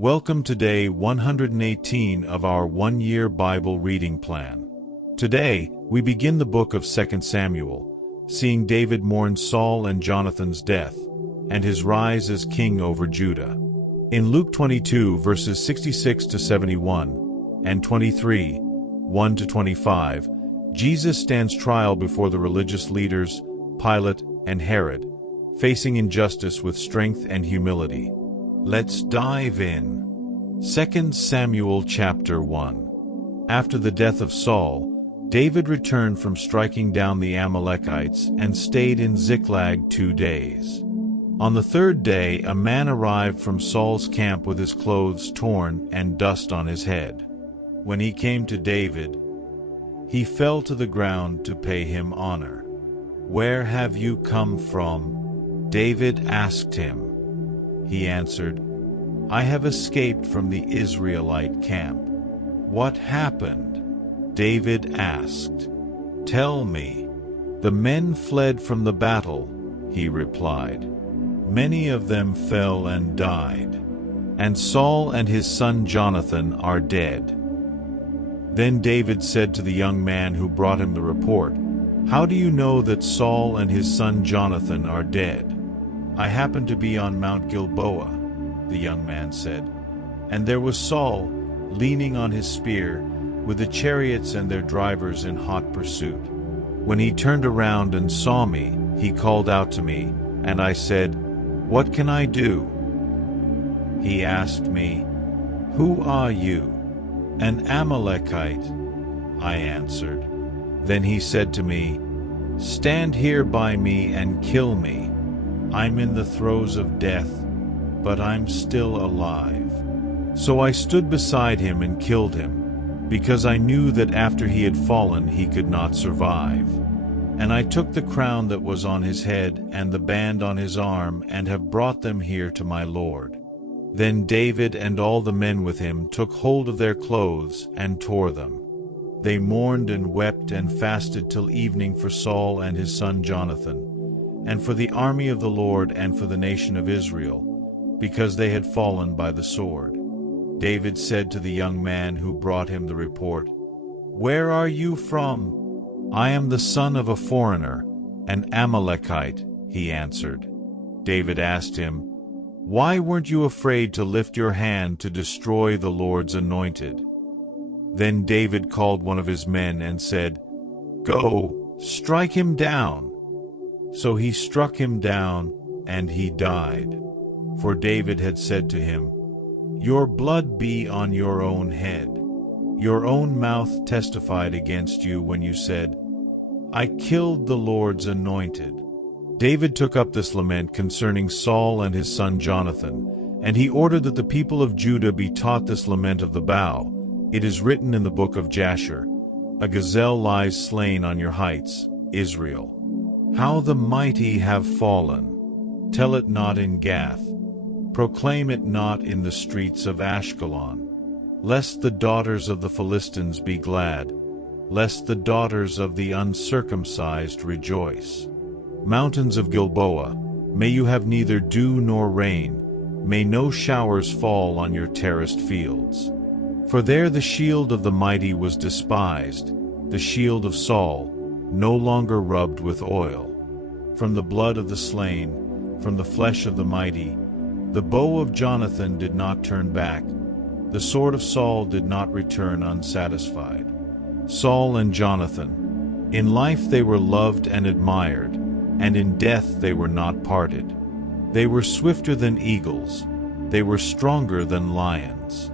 Welcome to day 118 of our one-year Bible reading plan. Today, we begin the book of 2 Samuel, seeing David mourn Saul and Jonathan's death, and his rise as king over Judah. In Luke 22 verses 66 to 71, and 23, 1 to 25, Jesus stands trial before the religious leaders, Pilate and Herod, facing injustice with strength and humility. Let's dive in. 2 Samuel chapter 1. After the death of Saul, David returned from striking down the Amalekites and stayed in Ziklag 2 days. On the third day, a man arrived from Saul's camp with his clothes torn and dust on his head. When he came to David, he fell to the ground to pay him honor. "Where have you come from?" David asked him. He answered, "I have escaped from the Israelite camp." "What happened?" David asked. "Tell me." "The men fled from the battle," he replied. "Many of them fell and died. And Saul and his son Jonathan are dead." Then David said to the young man who brought him the report, "How do you know that Saul and his son Jonathan are dead?" "I happened to be on Mount Gilboa," the young man said, "and there was Saul, leaning on his spear, with the chariots and their drivers in hot pursuit. When he turned around and saw me, he called out to me, and I said, 'What can I do?' He asked me, 'Who are you?' 'An Amalekite,' I answered. Then he said to me, 'Stand here by me and kill me. I'm in the throes of death, but I'm still alive.' So I stood beside him and killed him, because I knew that after he had fallen he could not survive. And I took the crown that was on his head and the band on his arm and have brought them here to my Lord." Then David and all the men with him took hold of their clothes and tore them. They mourned and wept and fasted till evening for Saul and his son Jonathan, and for the army of the Lord and for the nation of Israel, because they had fallen by the sword. David said to the young man who brought him the report, "Where are you from?" "I am the son of a foreigner, an Amalekite," he answered. David asked him, "Why weren't you afraid to lift your hand to destroy the Lord's anointed?" Then David called one of his men and said, "Go, strike him down." So he struck him down, and he died. For David had said to him, "Your blood be on your own head. Your own mouth testified against you when you said, 'I killed the Lord's anointed.'" David took up this lament concerning Saul and his son Jonathan, and he ordered that the people of Judah be taught this lament of the bow. It is written in the book of Jasher, "A gazelle lies slain on your heights, Israel. How the mighty have fallen! Tell it not in Gath. Proclaim it not in the streets of Ashkelon. Lest the daughters of the Philistines be glad, lest the daughters of the uncircumcised rejoice. Mountains of Gilboa, may you have neither dew nor rain, may no showers fall on your terraced fields. For there the shield of the mighty was despised, the shield of Saul, no longer rubbed with oil. From the blood of the slain, from the flesh of the mighty, the bow of Jonathan did not turn back, the sword of Saul did not return unsatisfied." Saul and Jonathan, in life they were loved and admired, and in death they were not parted. They were swifter than eagles, they were stronger than lions.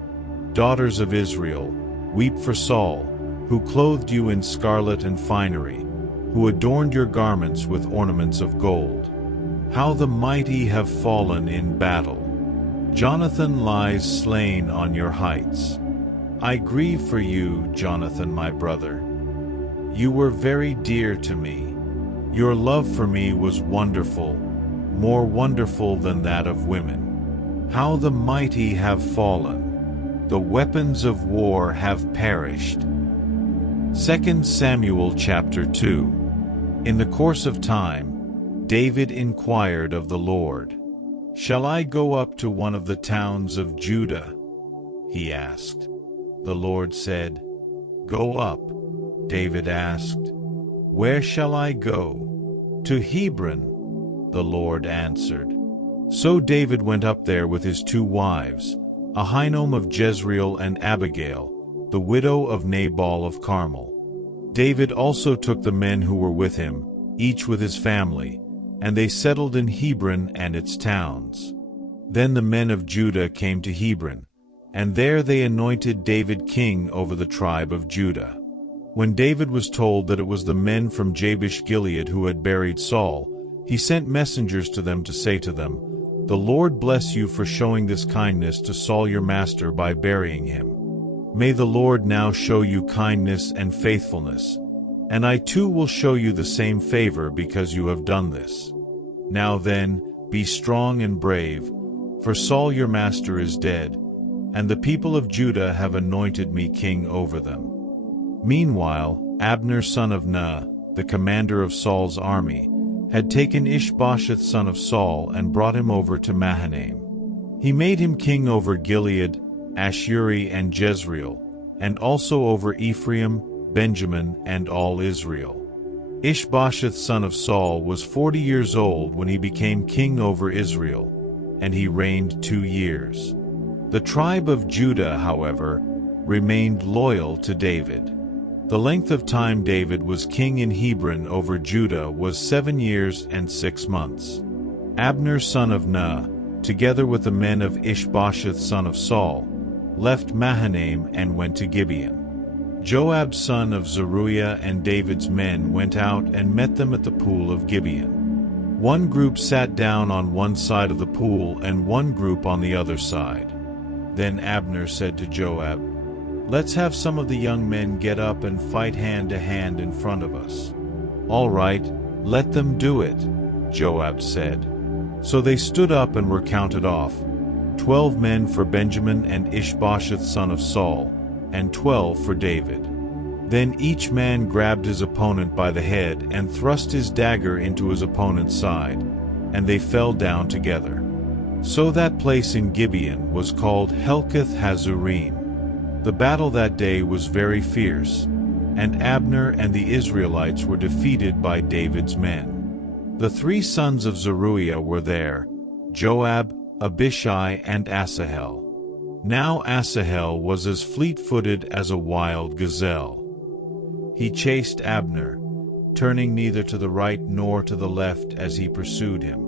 Daughters of Israel, weep for Saul, who clothed you in scarlet and finery, who adorned your garments with ornaments of gold. How the mighty have fallen in battle! Jonathan lies slain on your heights. I grieve for you, Jonathan, my brother. You were very dear to me. Your love for me was wonderful, more wonderful than that of women. How the mighty have fallen! The weapons of war have perished. 2 Samuel chapter 2. In the course of time, David inquired of the Lord. "Shall I go up to one of the towns of Judah?" he asked. The Lord said, "Go up." David asked, "Where shall I go?" "To Hebron," the Lord answered. So David went up there with his 2 wives, Ahinoam of Jezreel and Abigail, the widow of Nabal of Carmel. David also took the men who were with him, each with his family, and they settled in Hebron and its towns. Then the men of Judah came to Hebron, and there they anointed David king over the tribe of Judah. When David was told that it was the men from Jabesh-Gilead who had buried Saul, he sent messengers to them to say to them, "The Lord bless you for showing this kindness to Saul your master by burying him. May the Lord now show you kindness and faithfulness, and I too will show you the same favor because you have done this. Now then, be strong and brave, for Saul your master is dead, and the people of Judah have anointed me king over them." Meanwhile, Abner son of Ner, the commander of Saul's army, had taken Ishbosheth son of Saul and brought him over to Mahanaim. He made him king over Gilead, Ashuri and Jezreel, and also over Ephraim, Benjamin, and all Israel. Ishbosheth son of Saul was 40 years old when he became king over Israel, and he reigned 2 years. The tribe of Judah, however, remained loyal to David. The length of time David was king in Hebron over Judah was 7 years and 6 months. Abner son of Ner, together with the men of Ishbosheth son of Saul, left Mahanaim and went to Gibeon. Joab son of Zeruiah and David's men went out and met them at the pool of Gibeon. One group sat down on one side of the pool and one group on the other side. Then Abner said to Joab, "Let's have some of the young men get up and fight hand to hand in front of us." "All right, let them do it," Joab said. So they stood up and were counted off, 12 men for Benjamin and Ishbosheth son of Saul, and 12 for David. Then each man grabbed his opponent by the head and thrust his dagger into his opponent's side, and they fell down together. So that place in Gibeon was called Helkath Hazurim. The battle that day was very fierce, and Abner and the Israelites were defeated by David's men. The 3 sons of Zeruiah were there, Joab, Abishai, and Asahel. Now Asahel was as fleet-footed as a wild gazelle. He chased Abner, turning neither to the right nor to the left as he pursued him.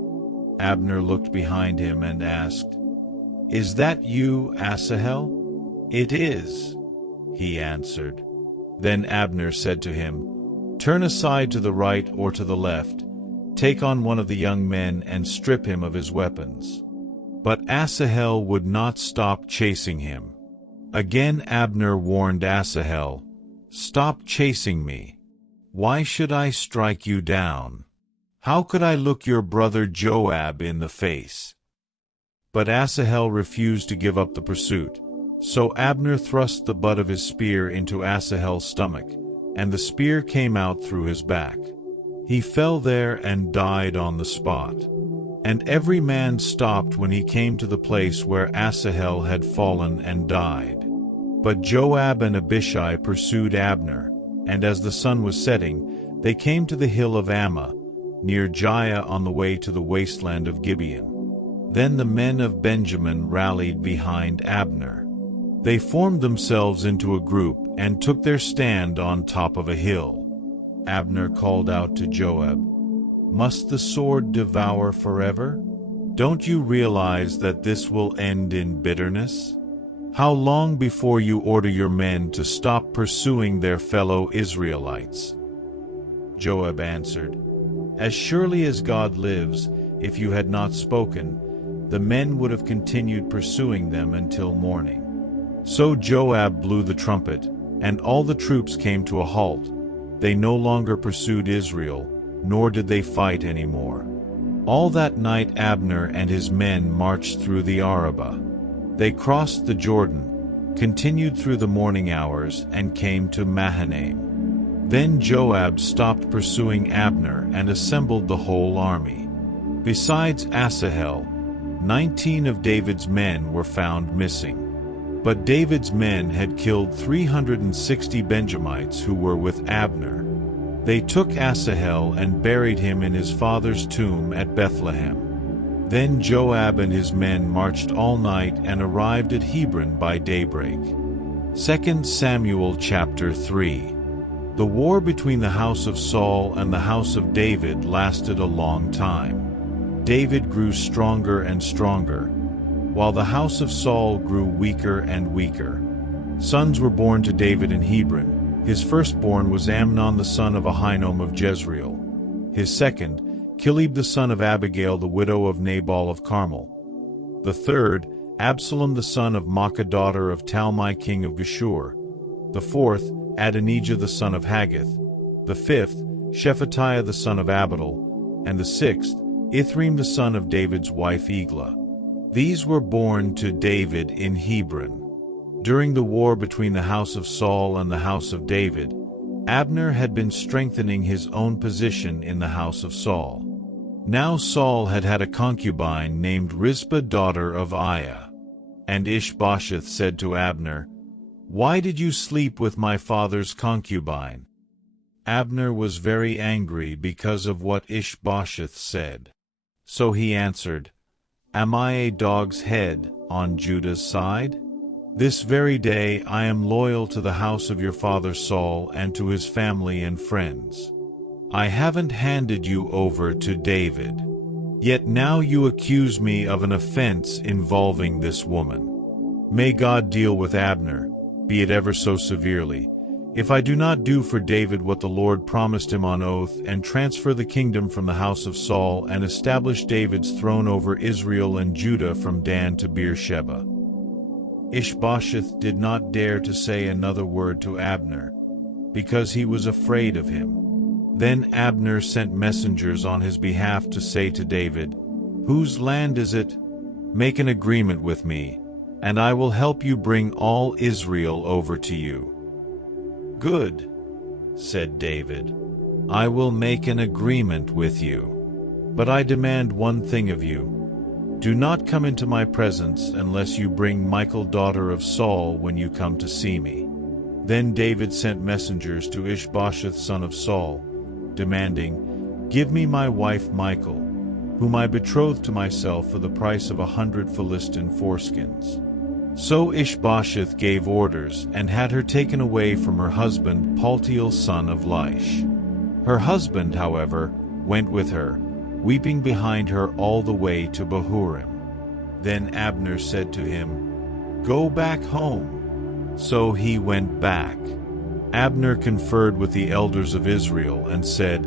Abner looked behind him and asked, "Is that you, Asahel?" "It is," he answered. Then Abner said to him, "Turn aside to the right or to the left, take on one of the young men and strip him of his weapons." But Asahel would not stop chasing him. Again Abner warned Asahel, "Stop chasing me. Why should I strike you down? How could I look your brother Joab in the face?" But Asahel refused to give up the pursuit. So Abner thrust the butt of his spear into Asahel's stomach, and the spear came out through his back. He fell there and died on the spot. And every man stopped when he came to the place where Asahel had fallen and died. But Joab and Abishai pursued Abner, and as the sun was setting, they came to the hill of Ammah, near Giah on the way to the wasteland of Gibeon. Then the men of Benjamin rallied behind Abner. They formed themselves into a group and took their stand on top of a hill. Abner called out to Joab, "Must the sword devour forever? Don't you realize that this will end in bitterness? How long before you order your men to stop pursuing their fellow Israelites?" Joab answered, "As surely as God lives, if you had not spoken, the men would have continued pursuing them until morning." So Joab blew the trumpet, and all the troops came to a halt. They no longer pursued Israel, nor did they fight any more. All that night Abner and his men marched through the Arabah. They crossed the Jordan, continued through the morning hours, and came to Mahanaim. Then Joab stopped pursuing Abner and assembled the whole army. Besides Asahel, 19 of David's men were found missing. But David's men had killed 360 Benjamites who were with Abner. They took Asahel and buried him in his father's tomb at Bethlehem. Then Joab and his men marched all night and arrived at Hebron by daybreak. 2 Samuel chapter 3. The war between the house of Saul and the house of David lasted a long time. David grew stronger and stronger, while the house of Saul grew weaker and weaker. Sons were born to David in Hebron. His firstborn was Amnon the son of Ahinoam of Jezreel. His second, Kilib the son of Abigail the widow of Nabal of Carmel. The third, Absalom the son of Maacah daughter of Talmai king of Geshur. The fourth, Adonijah the son of Haggith. The fifth, Shephatiah the son of Abital. And the sixth, Ithream the son of David's wife Eglah. These were born to David in Hebron. During the war between the house of Saul and the house of David, Abner had been strengthening his own position in the house of Saul. Now Saul had had a concubine named Rizpah daughter of Aiah. And Ishbosheth said to Abner, "Why did you sleep with my father's concubine?" Abner was very angry because of what Ishbosheth said. So he answered, "Am I a dog's head on Judah's side? This very day I am loyal to the house of your father Saul and to his family and friends. I haven't handed you over to David. Yet now you accuse me of an offense involving this woman. May God deal with Abner, be it ever so severely, if I do not do for David what the Lord promised him on oath, and transfer the kingdom from the house of Saul, and establish David's throne over Israel and Judah from Dan to Beersheba." Ishbosheth did not dare to say another word to Abner, because he was afraid of him. Then Abner sent messengers on his behalf to say to David, "Whose land is it? Make an agreement with me, and I will help you bring all Israel over to you." "Good," said David. "I will make an agreement with you. But I demand one thing of you. Do not come into my presence unless you bring Michal daughter of Saul when you come to see me." Then David sent messengers to Ishbosheth son of Saul, demanding, "Give me my wife Michal, whom I betrothed to myself for the price of 100 Philistine foreskins." So Ishbosheth gave orders and had her taken away from her husband Paltiel son of Laish. Her husband, however, went with her, weeping behind her all the way to Bahurim. Then Abner said to him, "Go back home." So he went back. Abner conferred with the elders of Israel and said,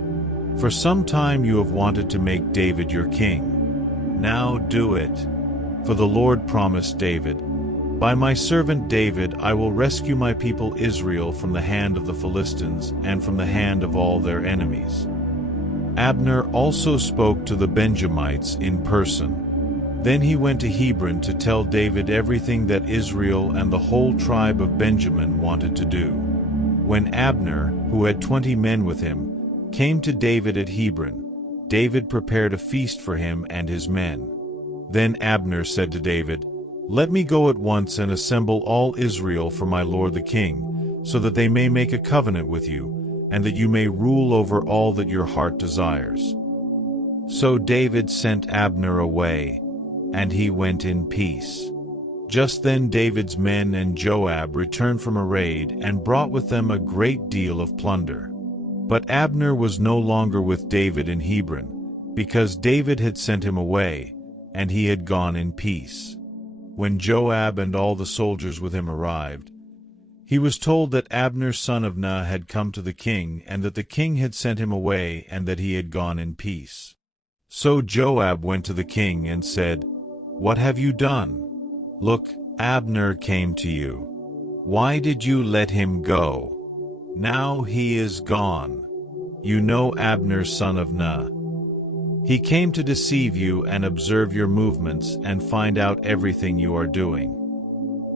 "For some time you have wanted to make David your king. Now do it. For the Lord promised David, 'By my servant David I will rescue my people Israel from the hand of the Philistines and from the hand of all their enemies.'" Abner also spoke to the Benjamites in person. Then he went to Hebron to tell David everything that Israel and the whole tribe of Benjamin wanted to do. When Abner, who had 20 men with him, came to David at Hebron, David prepared a feast for him and his men. Then Abner said to David, "Let me go at once and assemble all Israel for my lord the king, so that they may make a covenant with you, and that you may rule over all that your heart desires." So David sent Abner away, and he went in peace. Just then David's men and Joab returned from a raid and brought with them a great deal of plunder. But Abner was no longer with David in Hebron, because David had sent him away, and he had gone in peace. When Joab and all the soldiers with him arrived, he was told that Abner son of Ner had come to the king, and that the king had sent him away, and that he had gone in peace. So Joab went to the king and said, "What have you done? Look, Abner came to you. Why did you let him go? Now he is gone. You know Abner son of Ner. He came to deceive you and observe your movements and find out everything you are doing."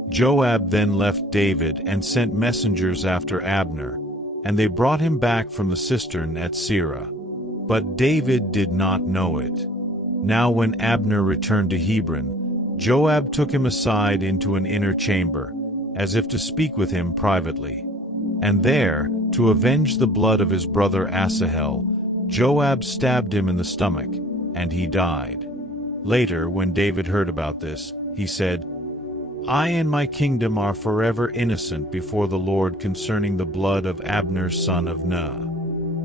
Joab then left David and sent messengers after Abner, and they brought him back from the cistern at Sirah. But David did not know it. Now when Abner returned to Hebron, Joab took him aside into an inner chamber, as if to speak with him privately. And there, to avenge the blood of his brother Asahel, Joab stabbed him in the stomach, and he died. Later, when David heard about this, he said, I and my kingdom are forever innocent before the Lord concerning the blood of Abner son of Ner.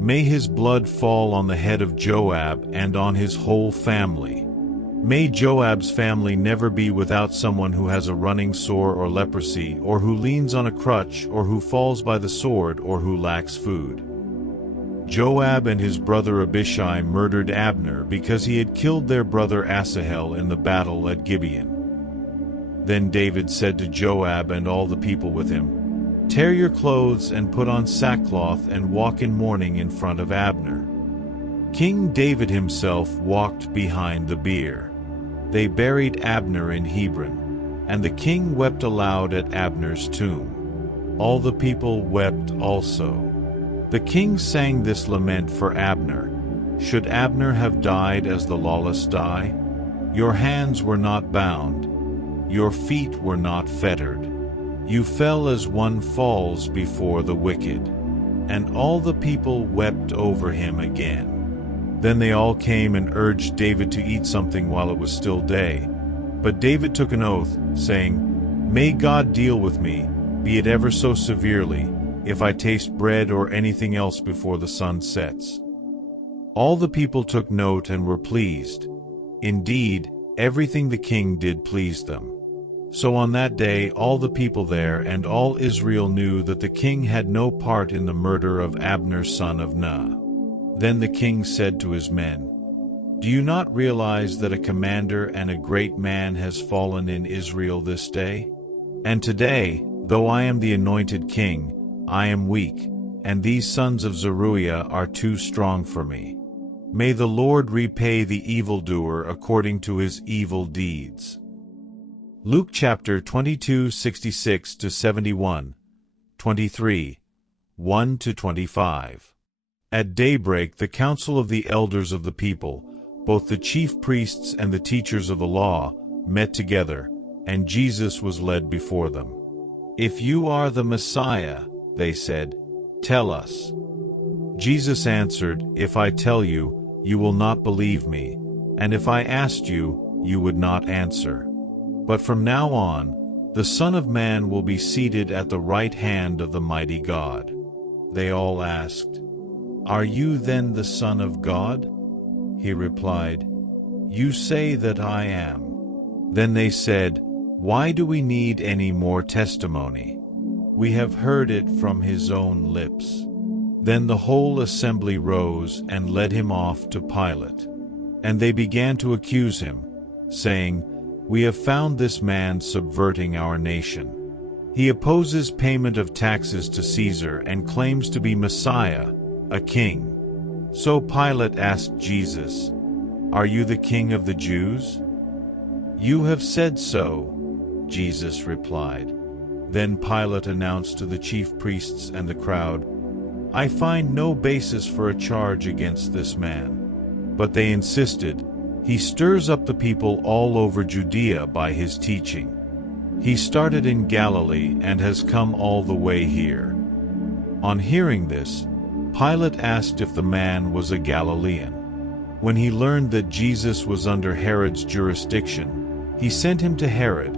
May his blood fall on the head of Joab and on his whole family. May Joab's family never be without someone who has a running sore or leprosy, or who leans on a crutch, or who falls by the sword, or who lacks food. Joab and his brother Abishai murdered Abner because he had killed their brother Asahel in the battle at Gibeon. Then David said to Joab and all the people with him, Tear your clothes and put on sackcloth and walk in mourning in front of Abner. King David himself walked behind the bier. They buried Abner in Hebron, and the king wept aloud at Abner's tomb. All the people wept also. The king sang this lament for Abner. Should Abner have died as the lawless die? Your hands were not bound, your feet were not fettered. You fell as one falls before the wicked. And all the people wept over him again. Then they all came and urged David to eat something while it was still day. But David took an oath, saying, May God deal with me, be it ever so severely, if I taste bread or anything else before the sun sets. All the people took note and were pleased. Indeed, everything the king did pleased them. So on that day all the people there and all Israel knew that the king had no part in the murder of Abner son of Ner. Then the king said to his men, Do you not realize that a commander and a great man has fallen in Israel this day? And today, though I am the anointed king, I am weak, and these sons of Zeruiah are too strong for me. May the Lord repay the evildoer according to his evil deeds. Luke chapter 22, 66-71, 23, 1-25. At daybreak the council of the elders of the people, both the chief priests and the teachers of the law, met together, and Jesus was led before them. If you are the Messiah, they said, tell us. Jesus answered, If I tell you, you will not believe me, and if I asked you, you would not answer. But from now on, the Son of Man will be seated at the right hand of the mighty God. They all asked, Are you then the Son of God? He replied, You say that I am. Then they said, Why do we need any more testimony? We have heard it from his own lips. Then the whole assembly rose and led him off to Pilate. And they began to accuse him, saying, We have found this man subverting our nation. He opposes payment of taxes to Caesar and claims to be Messiah, a king. So Pilate asked Jesus, Are you the king of the Jews? You have said so, Jesus replied. Then Pilate announced to the chief priests and the crowd, I find no basis for a charge against this man. But they insisted, He stirs up the people all over Judea by his teaching. He started in Galilee and has come all the way here. On hearing this, Pilate asked if the man was a Galilean. When he learned that Jesus was under Herod's jurisdiction, he sent him to Herod,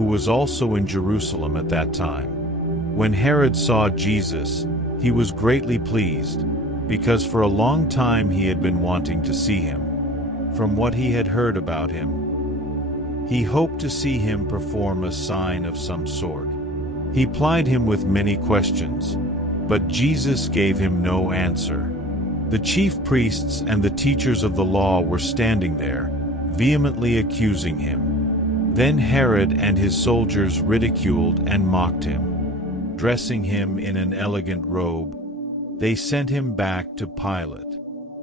who was also in Jerusalem at that time. When Herod saw Jesus, he was greatly pleased, because for a long time he had been wanting to see him. From what he had heard about him, he hoped to see him perform a sign of some sort. He plied him with many questions, but Jesus gave him no answer. The chief priests and the teachers of the law were standing there, vehemently accusing him. Then Herod and his soldiers ridiculed and mocked him. Dressing him in an elegant robe, they sent him back to Pilate.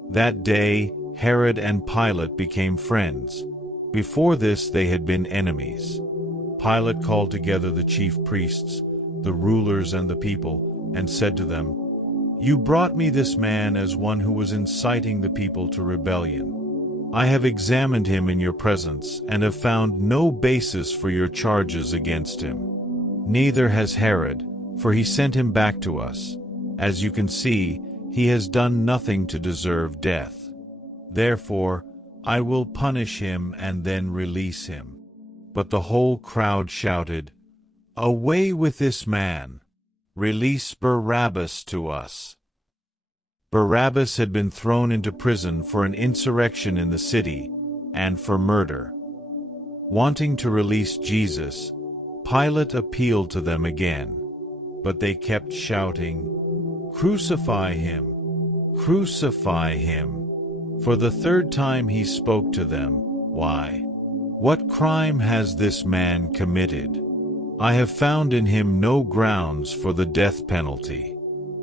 That day, Herod and Pilate became friends. Before this they had been enemies. Pilate called together the chief priests, the rulers and the people, and said to them, You brought me this man as one who was inciting the people to rebellion. I have examined him in your presence and have found no basis for your charges against him. Neither has Herod, for he sent him back to us. As you can see, he has done nothing to deserve death. Therefore, I will punish him and then release him." But the whole crowd shouted, "Away with this man! Release Barabbas to us!" Barabbas had been thrown into prison for an insurrection in the city and for murder. Wanting to release Jesus, Pilate appealed to them again, but they kept shouting, "Crucify him! Crucify him!" For the third time he spoke to them, "Why? What crime has this man committed? I have found in him no grounds for the death penalty.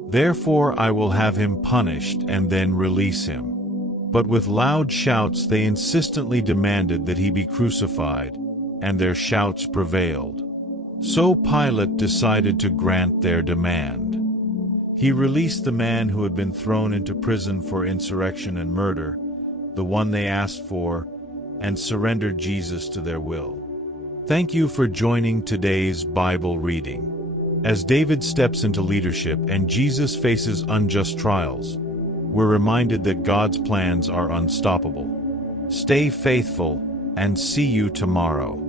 Therefore I will have him punished and then release him." But with loud shouts they insistently demanded that he be crucified, and their shouts prevailed. So Pilate decided to grant their demand. He released the man who had been thrown into prison for insurrection and murder, the one they asked for, and surrendered Jesus to their will. Thank you for joining today's Bible reading. As David steps into leadership and Jesus faces unjust trials, we're reminded that God's plans are unstoppable. Stay faithful, and see you tomorrow.